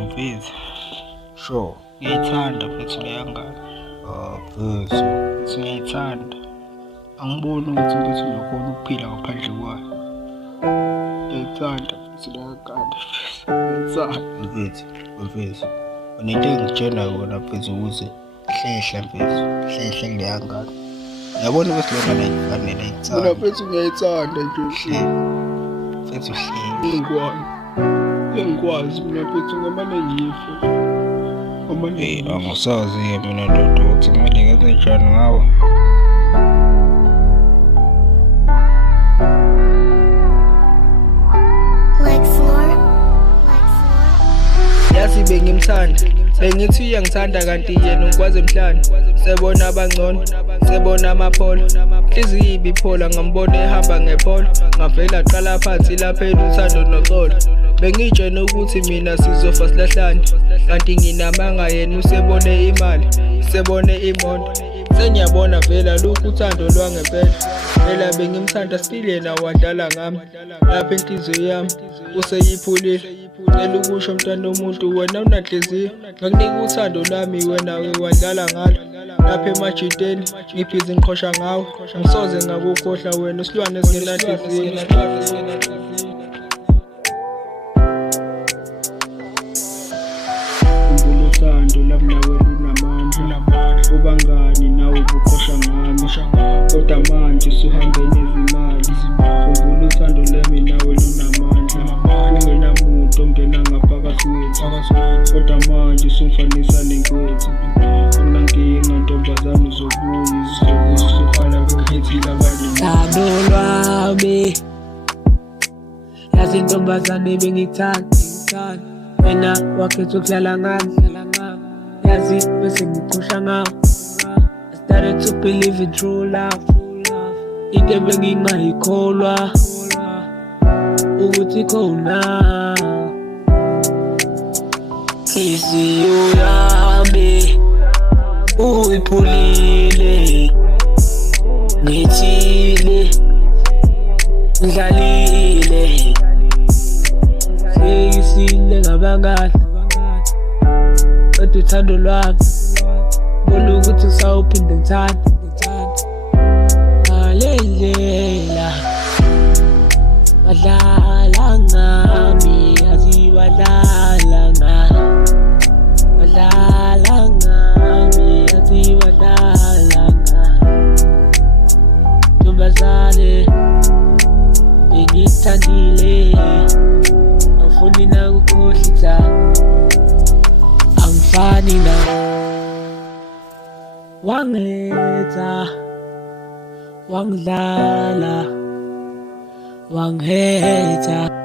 Mfethu, Sure. ngiyayithanda mfethu leya ngane. Mfethu. Mfethu ngiyayithanda. Angiboni ukuthi mfethu uzokhona ukuphila ngaphandle kwayo. Ngiyayithanda mfethu leya ngane. Ngiyayithanda. Mfethu. Unento engitshela yona mfethu ukuthi hlehla mfethu. Hlehla kuleya ngane. Uyabona ukuthi lona la ingane la ithanda. Mina mfethu ngiyayithanda nje uhle. Mfethu hle. Ngikwazi mina mfethu ngamane ngife. Angisazi-ke mina ndoda ukuthi kumele ngenze njani ngawe. Yazi bengimthanda, bengithi uyangithanda kanti yena ungikwazi emhlanje. Sebona abangcono, sebona amapholo, inhliziyo ibiphola ngambona ehamba ngepolo. Ngavela qala phansi laphela uthando noxolo. Bengitshena ukuthi mina sizofa silahlane, kanti nginamanga yena usebone imali, sebone imoto. Sengiyabona vela lokhu uthando lwangempela. Phela bengimthanda still yena wadlala ngami. Lapha inhliziyo yami useyiphulile. Cela ukusho mntwana womuntu wena unanhliziyo. Ngakunika uthando lwami wena-ke wadlala ngalo. Lapha emajiteni ngibhizi ngiqhosha ngawe. Ngisoze ngakukhohlwa wena isilwane esingenanhliziyo. Uthando lami nawe lunamandla, ubangani nawe ubuqhosha ngami, kodwa manje usuhambe nezimali. Khumbula uthando lami nawe lunamandla, ungenamuntu ongena ngaphakathi kwethu, kodwa manje usungifanisa nenkwethu. Unankinga ntombazane uzobuya, usuhala kukhethile abanye. Thando lwami, yazi ntombazane bengithanda, wena wakhetha ukudlala ngami, yazi bese ngiqhosha ngawe. I started to believe in true love, into ebengingayikholwa ukuthi khona. Inhliziyo yami uyiphulile, ngithile ngidlalile, sekisile ngabangani, kodwa uthando lwami bona ukuthi usawuphinde ngithande. Ngale ndlela wadlala ngami, yazi wadlala ngami, wadlala ngami, yazi wadlala ngami. Ntombazane bengithandile, angifuni nakukhohlisa, angifani nawe. Wangitha, wangidlala, wangihetha.